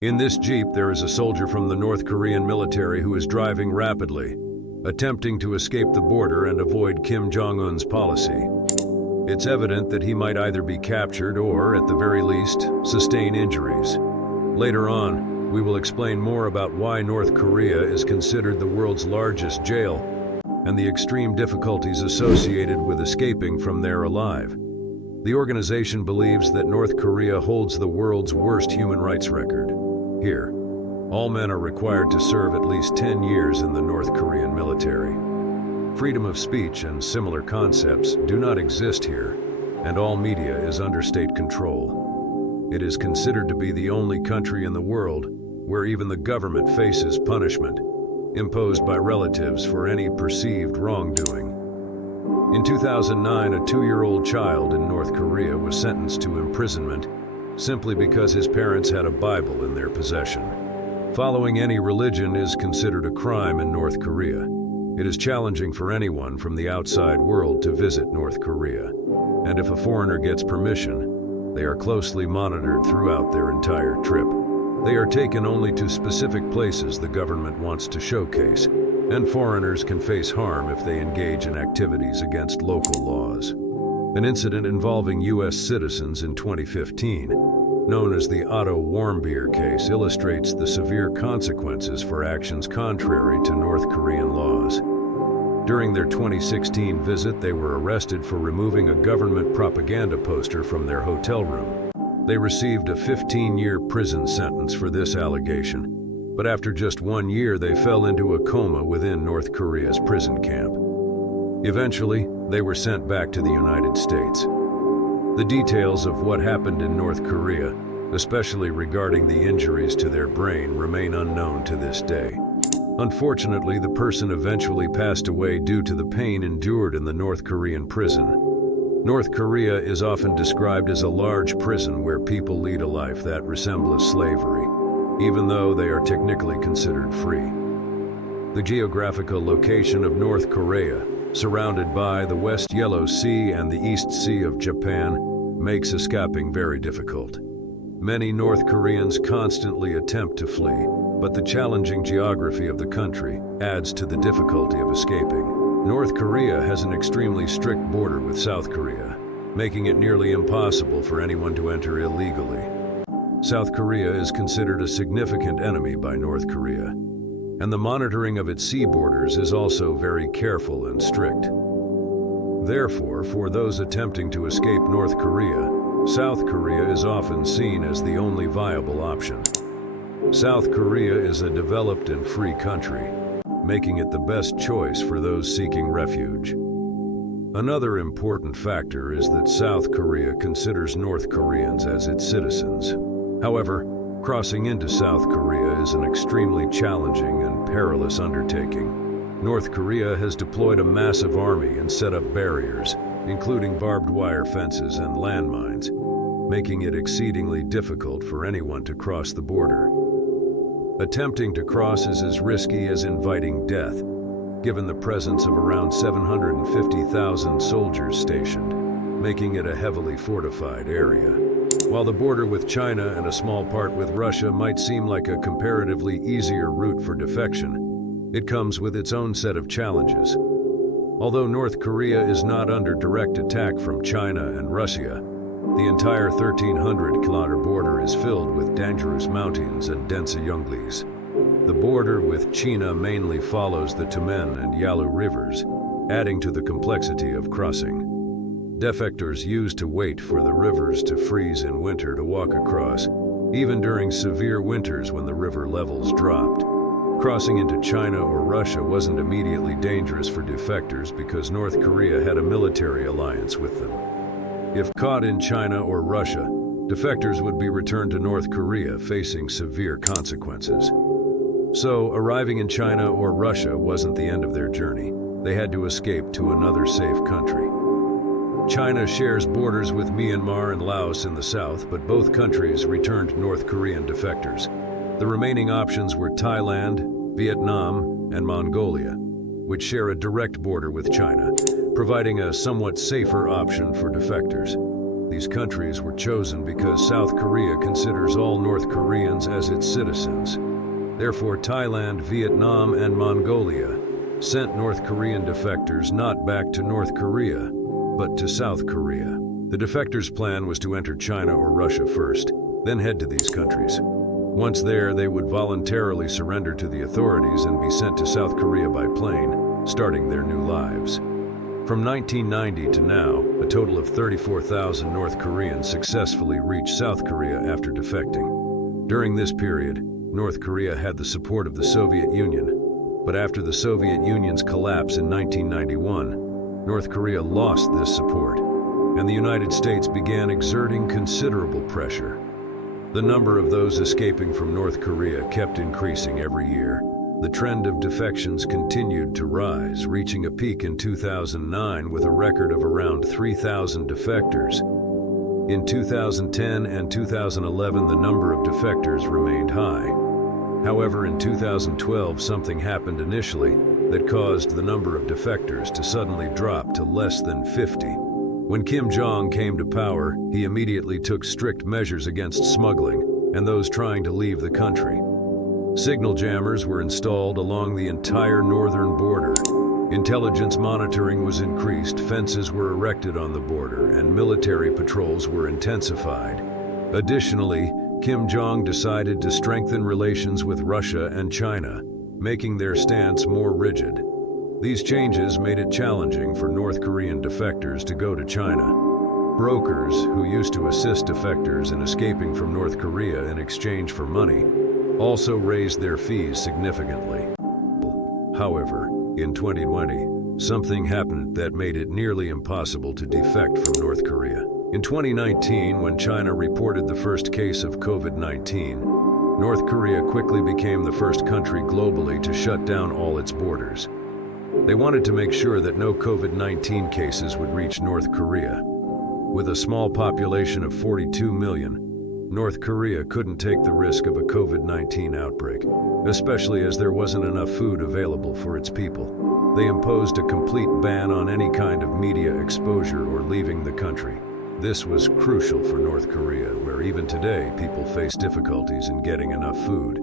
In this Jeep, there is a soldier from the North Korean military who is driving rapidly, attempting to escape the border and avoid Kim Jong Un's policy. It's evident that he might either be captured or, at the very least, sustain injuries. Later on, we will explain more about why North Korea is considered the world's largest jail and the extreme difficulties associated with escaping from there alive. The organization believes that North Korea holds the world's worst human rights record. Here, all men are required to serve at least 10 years in the North Korean military. Freedom of speech and similar concepts do not exist here, and all media is under state control. It is considered to be the only country in the world where even the government faces punishment imposed by relatives for any perceived wrongdoing. In 2009, a 2-year-old child in North Korea was sentenced to imprisonment simply because his parents had a Bible in their possession. Following any religion is considered a crime in North Korea. It is challenging for anyone from the outside world to visit North Korea, and if a foreigner gets permission, they are closely monitored throughout their entire trip. They are taken only to specific places the government wants to showcase, and foreigners can face harm if they engage in activities against local laws. An incident involving U.S. citizens in 2015, known as the Otto Warmbier case, illustrates the severe consequences for actions contrary to North Korean laws. During their 2016 visit, they were arrested for removing a government propaganda poster from their hotel room. They received a 15-year prison sentence for this allegation, but after just 1 year, they fell into a coma within North Korea's prison camp. Eventually, they were sent back to the United States. The details of what happened in North Korea, especially regarding the injuries to their brain, remain unknown to this day. Unfortunately, the person eventually passed away due to the pain endured in the North Korean prison. North Korea is often described as a large prison where people lead a life that resembles slavery, even though they are technically considered free. The geographical location of North Korea, surrounded by the West Yellow Sea and the East Sea of Japan, makes escaping very difficult. Many North Koreans constantly attempt to flee, but the challenging geography of the country adds to the difficulty of escaping. North Korea has an extremely strict border with South Korea, making it nearly impossible for anyone to enter illegally. South Korea is considered a significant enemy by North Korea, and the monitoring of its sea borders is also very careful and strict. Therefore, for those attempting to escape North Korea, South Korea is often seen as the only viable option. South Korea is a developed and free country, making it the best choice for those seeking refuge. Another important factor is that South Korea considers North Koreans as its citizens. However, crossing into South Korea is an extremely challenging and perilous undertaking. North Korea has deployed a massive army and set up barriers, including barbed wire fences and landmines, making it exceedingly difficult for anyone to cross the border. Attempting to cross is as risky as inviting death, given the presence of around 750,000 soldiers stationed, making it a heavily fortified area. While the border with China and a small part with Russia might seem like a comparatively easier route for defection, it comes with its own set of challenges. Although North Korea is not under direct attack from China and Russia, the entire 1,300-kilometer border is filled with dangerous mountains and dense junglets. The border with China mainly follows the Tumen and Yalu rivers, adding to the complexity of crossing. Defectors used to wait for the rivers to freeze in winter to walk across, even during severe winters when the river levels dropped. Crossing into China or Russia wasn't immediately dangerous for defectors because North Korea had a military alliance with them. If caught in China or Russia, defectors would be returned to North Korea facing severe consequences. So, arriving in China or Russia wasn't the end of their journey. They had to escape to another safe country. China shares borders with Myanmar and Laos in the south, but both countries returned North Korean defectors. The remaining options were Thailand, Vietnam, and Mongolia, which share a direct border with China, providing a somewhat safer option for defectors. These countries were chosen because South Korea considers all North Koreans as its citizens. Therefore, Thailand, Vietnam, and Mongolia sent North Korean defectors not back to North Korea, but to South Korea. The defectors' plan was to enter China or Russia first, then head to these countries. Once there, they would voluntarily surrender to the authorities and be sent to South Korea by plane, starting their new lives. From 1990 to now, a total of 34,000 North Koreans successfully reached South Korea after defecting. During this period, North Korea had the support of the Soviet Union, but after the Soviet Union's collapse in 1991, North Korea lost this support, and the United States began exerting considerable pressure. The number of those escaping from North Korea kept increasing every year. The trend of defections continued to rise, reaching a peak in 2009 with a record of around 3,000 defectors. In 2010 and 2011, the number of defectors remained high. However, in 2012, something happened initially that caused the number of defectors to suddenly drop to less than 50. When Kim Jong Un came to power, he immediately took strict measures against smuggling and those trying to leave the country. Signal jammers were installed along the entire northern border. Intelligence monitoring was increased, fences were erected on the border, and military patrols were intensified. Additionally, Kim Jong Un decided to strengthen relations with Russia and China, making their stance more rigid. These changes made it challenging for North Korean defectors to go to China. Brokers, who used to assist defectors in escaping from North Korea in exchange for money, also raised their fees significantly. However, in 2020, something happened that made it nearly impossible to defect from North Korea. In 2019, when China reported the first case of COVID-19, North Korea quickly became the first country globally to shut down all its borders. They wanted to make sure that no COVID-19 cases would reach North Korea. With a small population of 42 million, North Korea couldn't take the risk of a COVID-19 outbreak, especially as there wasn't enough food available for its people. They imposed a complete ban on any kind of media exposure or leaving the country. This was crucial for North Korea, where even today people face difficulties in getting enough food.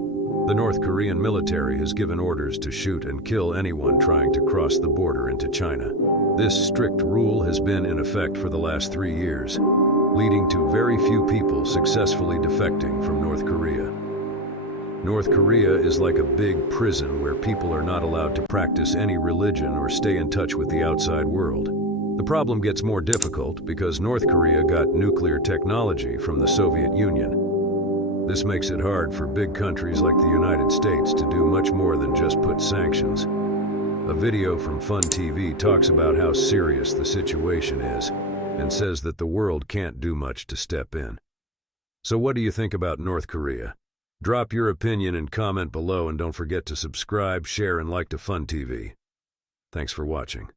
The North Korean military has given orders to shoot and kill anyone trying to cross the border into China. This strict rule has been in effect for the last 3 years, leading to very few people successfully defecting from North Korea. North Korea is like a big prison where people are not allowed to practice any religion or stay in touch with the outside world. The problem gets more difficult because North Korea got nuclear technology from the Soviet Union. This makes it hard for big countries like the United States to do much more than just put sanctions. A video from Fun TV talks about how serious the situation is and says that the world can't do much to step in. So what do you think about North Korea? Drop your opinion and comment below, and don't forget to subscribe, share, and like to Fun TV. Thanks for watching.